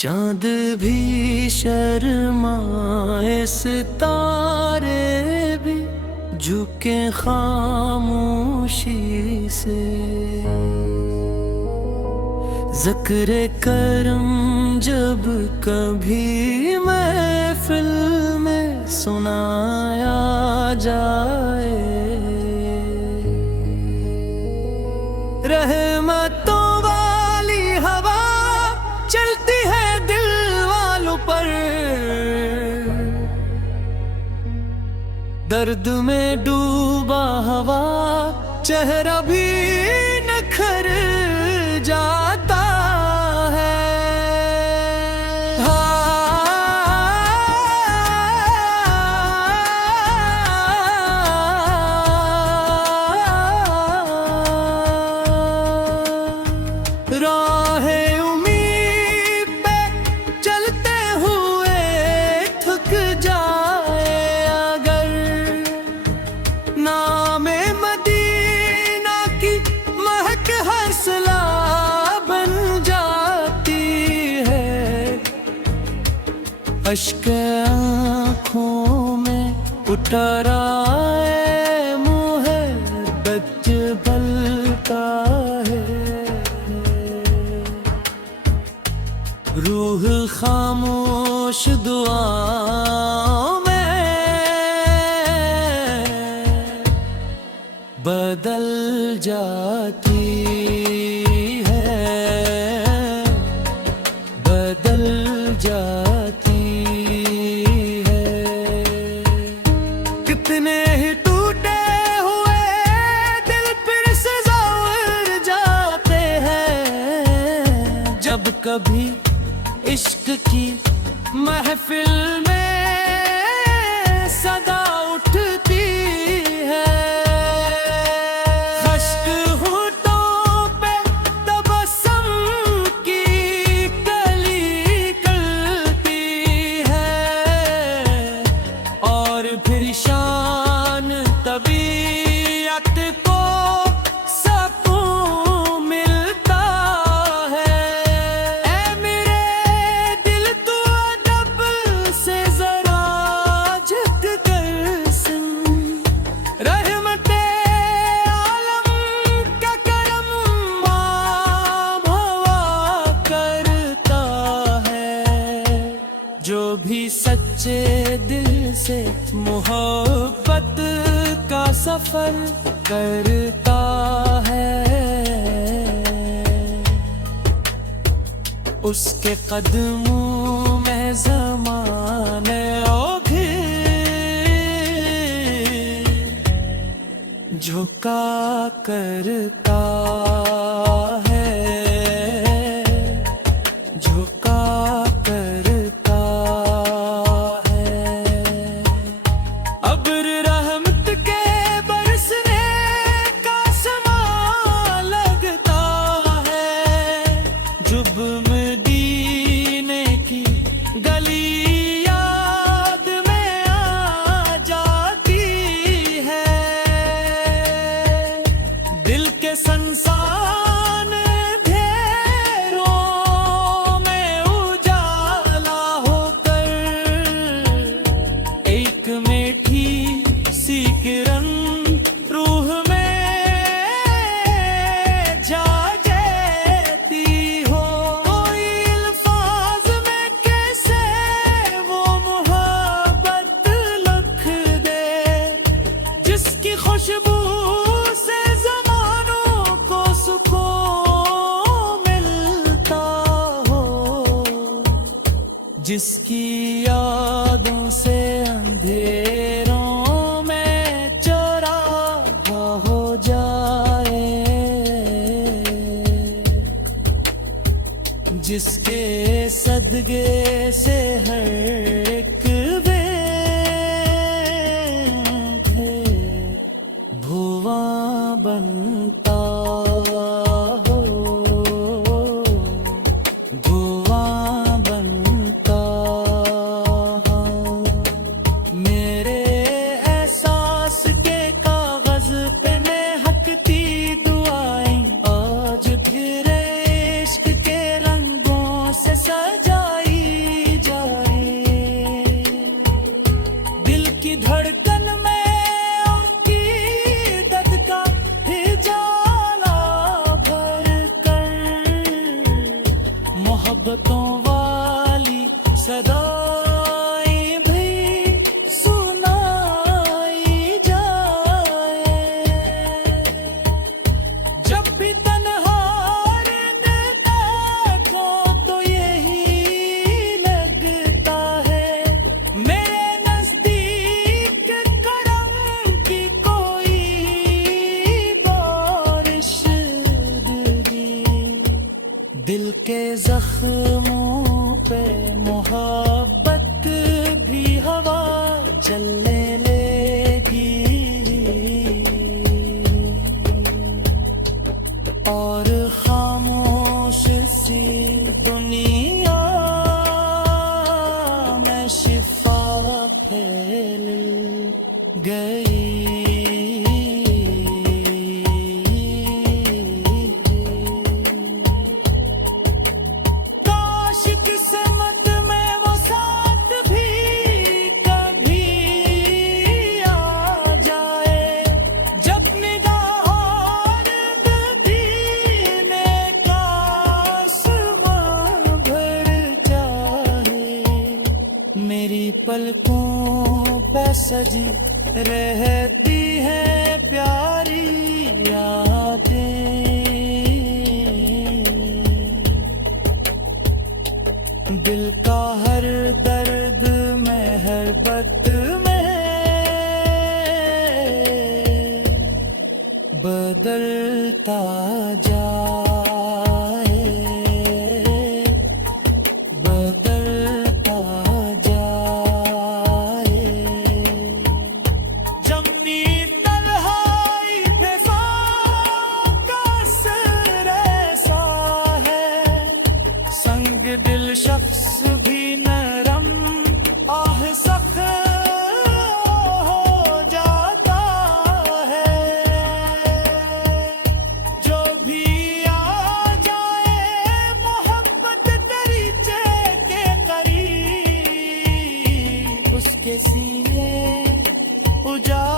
चांद भी शर्माए, सितारे भी झुके खामोशी से। ज़िक्र करम जब कभी महफिल में सुनाया जाए, रहमतों वाली हवा चलती है दिल वालों पर, दर्द में डूबा हवा चेहरा भी निखर जाता है। राहे उम्मीद पे चलते हुए थक जाए अगर, नामे मदीना की महक हौसला बन जाती है। अश्क आँखों में उतर आए, मुहब्बत बलता है। रूह खामोश दुआओं में बदल जाती है, बदल जाती है। कितने ही टूटे हुए दिल फिर से ज़ोर जाते हैं, जब कभी इश्क की महफिल में सदा उठती है। खश्क होठों पे तबस्सुम की कली करती है, और फिर शान तबीयत को सकून मिलता है। ऐ मेरे दिल तू अदब से जरा झुक कर सुन, रहमते आलम का करम माम हवा करता है। जो भी सच्चे दिल से मोहब्बत का सफर करता है, उसके कदमों में ज़माने झुका करता है, झुका करता है। अब्र रहमत के बरसने का समा लगता है, जुब मदीने की गली याद में आ जाती है। दिल के संसान ढेरों में उजाला होकर, एक मीठी सी किरण रूह में जा जाती हो। कोई अल्फाज में कैसे वो मोहब्बत लिख दे, जिसकी खुशबू से ज़मानों को सुकून मिलता हो, जिसकी यादों से अंधेरों में चौराहा हो जाए, जिसके सदके से हर एक भुआ बनता हो, भुआ बनता हो। मेरे एहसास के कागज पे महकती दुआएं आज फिर इश्क के रंगों से सजा आई जाए। दिल की धड़कन में अकीदत का हिजाला भर कर मोहब्बतों वाली सदाएं भी सुनाई जाए। जब भी तन्हा देखो तो यही लगता है मेरे नजदीक करम की कोई बारिश लगी। दिल के जख्मों पे मोहब्बत भी हवा चलने लगी और खामोश सी दुनिया में शिफा फैल गई। काश किस्मत में वो साथ भी कभी आ जाए। जब निगाहों ने का आसमां भर जाए। मेरी पलकों पे सजी रहती है प्यारी यादें। दिल का हर दर्द में हर बत में बदलता जाए, बदलता जाए। जमनी तन्हाई पे का असर ऐसा है। संग दिल शख्स भी नरम आह सख हो जाता है। जो भी आ जाए मोहब्बत दरीचे के करीब, उसके सीने उजाड़